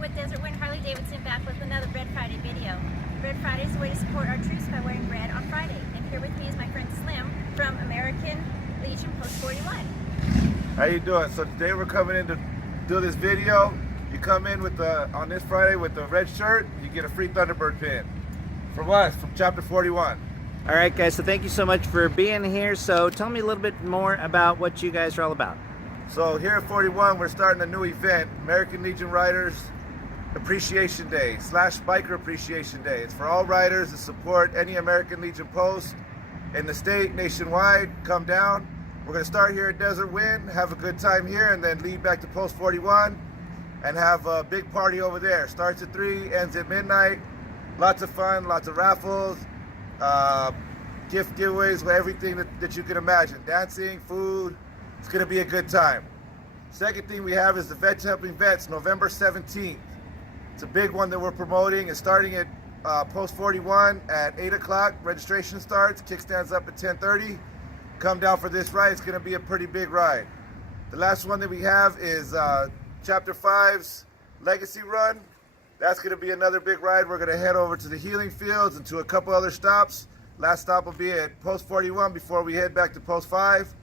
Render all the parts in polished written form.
with Desert Wind Harley-Davidson, back with another Red Friday video. Red Friday is a way to support our troops by wearing red on Friday. And here with me is my friend Slim from American Legion Post 41. How you doing? So today we're coming in to do this video. You come in with on this Friday with the red shirt, you get a free Thunderbird pin from us, from Chapter 41. All right, guys, so thank you so much for being here. So tell me a little bit more about what you guys are all about. So here at 41, we're starting a new event, American Legion Riders Appreciation Day / Biker Appreciation Day. It's for all riders to support any American Legion post in the state, nationwide. Come down. We're going to start here at Desert Wind, have a good time here, and then lead back to Post 41 and have a big party over there. Starts at 3, ends at midnight. Lots of fun, lots of raffles, gift giveaways, everything that you can imagine. Dancing, food. It's going to be a good time. Second thing we have is the Vets Helping Vets, November 17th. It's a big one that we're promoting. It's starting at Post 41 at 8 o'clock. Registration starts. Kickstands up at 10:30. Come down for this ride. It's going to be a pretty big ride. The last one that we have is Chapter 5's Legacy Run. That's going to be another big ride. We're going to head over to the Healing Fields and to a couple other stops. Last stop will be at Post 41 before we head back to Post 5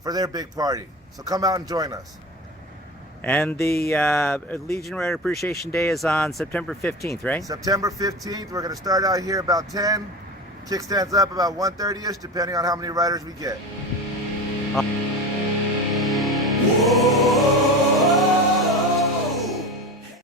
for their big party. So come out and join us. And the Legion Rider Appreciation Day is on September 15th, right? September 15th. We're going to start out here about 10. Kickstands up about 1:30ish, depending on how many riders we get. Whoa.